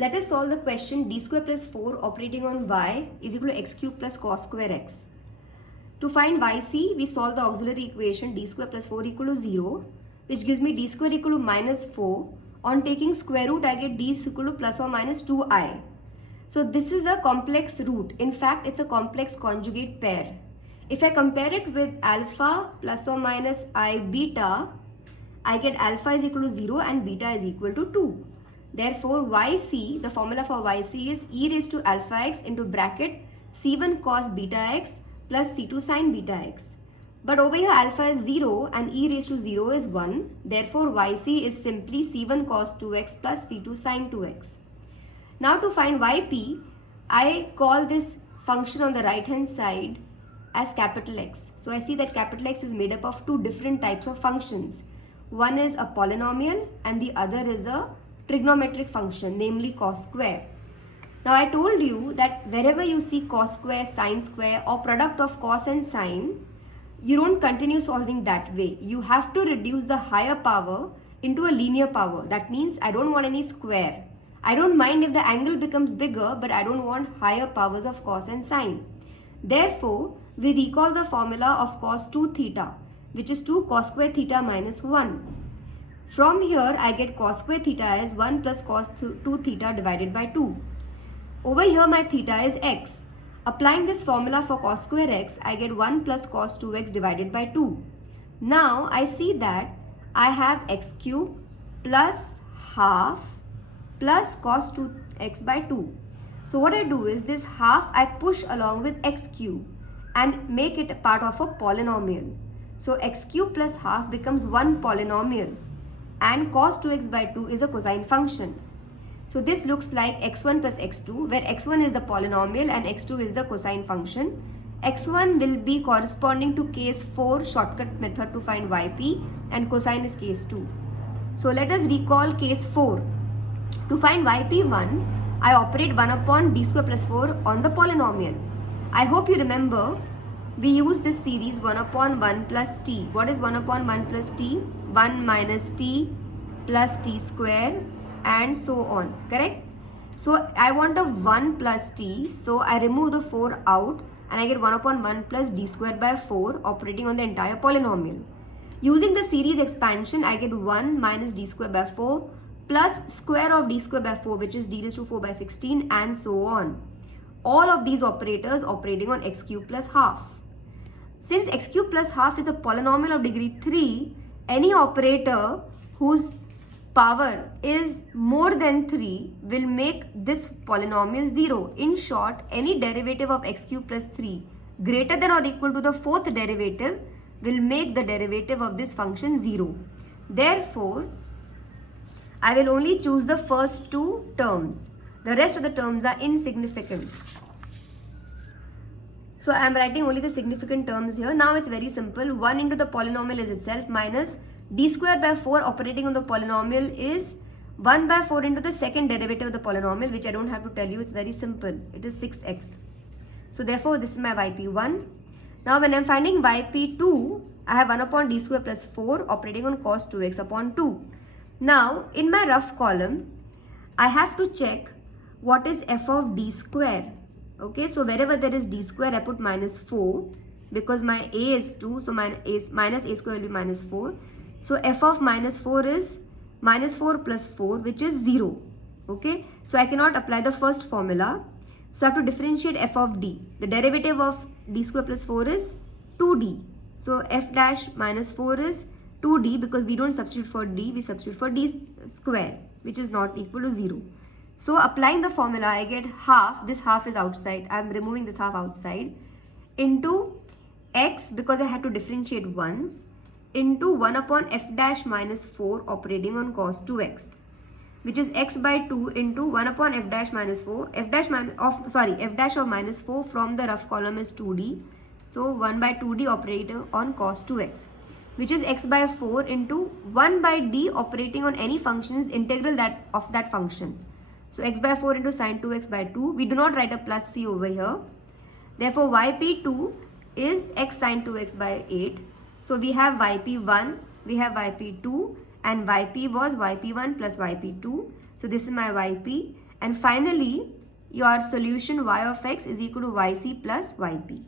Let us solve the question d square plus 4 operating on y is equal to x cube plus cos square x. To find yc, we solve the auxiliary equation d square plus 4 equal to 0, which gives me d square equal to minus 4. On taking square root, I get d is equal to plus or minus 2i. So this is a complex root. In fact, it's a complex conjugate pair. If I compare it with alpha plus or minus I beta, I get alpha is equal to 0 and beta is equal to 2. Therefore, yc, the formula for yc is e raised to alpha x into bracket c1 cos beta x plus c2 sin beta x. But over here alpha is 0 and e raised to 0 is 1. Therefore, yc is simply c1 cos 2x plus c2 sin 2x. Now to find yp, I call this function on the right hand side as capital X. So I see that capital X is made up of two different types of functions. One is a polynomial and the other is a trigonometric function, namely cos square. Now I told you that wherever you see cos square, sin square or product of cos and sin, you don't continue solving that way. You have to reduce the higher power into a linear power. That means I don't want any square. I don't mind if the angle becomes bigger, but I don't want higher powers of cos and sin. Therefore, we recall the formula of cos 2 theta, which is 2 cos square theta minus 1. From here, I get cos square theta as 1 plus cos 2 theta divided by 2. Over here, my theta is x. Applying this formula for cos square x, I get 1 plus cos 2x divided by 2. Now, I see that I have x cube plus half plus cos 2x by 2. So what I do is this half I push along with x cube and make it a part of a polynomial. So x cube plus half becomes one polynomial and cos 2x by 2 is a cosine function. So this looks like x1 plus x2, where x1 is the polynomial and x2 is the cosine function. x1 will be corresponding to case 4 shortcut method to find yp and cosine is case 2. So let us recall case 4. To find yp1, I operate 1 upon d square plus 4 on the polynomial. I hope you remember we use this series 1 upon 1 plus t. What is 1 upon 1 plus t? 1 minus t plus t square and so on, correct? So I want a 1 plus t, so I remove the 4 out and I get 1 upon 1 plus d square by 4 operating on the entire polynomial. Using the series expansion, I get 1 minus d square by 4 plus square of d square by 4, which is d raised to 4 by 16 and so on. All of these operators operating on x cube plus half. Since x cube plus half is a polynomial of degree 3, any operator whose power is more than 3 will make this polynomial 0. In short, any derivative of x cube plus 3 greater than or equal to the fourth derivative will make the derivative of this function 0. Therefore, I will only choose the first two terms. The rest of the terms are insignificant. So I am writing only the significant terms here. Now it's very simple. 1 into the polynomial is itself minus d square by 4 operating on the polynomial is 1 by 4 into the second derivative of the polynomial, which I don't have to tell you. It's very simple. It is 6x. So therefore this is my yp1. Now when I am finding yp2, I have 1 upon d square plus 4 operating on cos 2x upon 2. Now in my rough column, I have to check what is f of d square. Okay, so wherever there is d square, I put minus 4 because my a is 2, so minus a square will be minus 4. So f of minus 4 is minus 4 plus 4, which is 0. Okay, so I cannot apply the first formula. So I have to differentiate f of d. The derivative of d square plus 4 is 2d. So f dash minus 4 is 2d because we don't substitute for d, we substitute for d square, which is not equal to 0. So applying the formula, I get half, this half is outside, I am removing this half outside, into x because I had to differentiate once, into 1 upon f dash minus 4 operating on cos 2x, which is x by 2 into 1 upon f dash minus 4, f dash of minus 4 from the rough column is 2d, so 1 by 2d operating on cos 2x, which is x by 4 into 1 by d operating on any function is integral of that function. So x by 4 into sin 2x by 2. We do not write a plus c over here. Therefore, yp2 is x sin 2x by 8. So we have yp1, we have yp2 and yp was yp1 plus yp2. So this is my yp And finally, your solution y of x is equal to yc plus yp.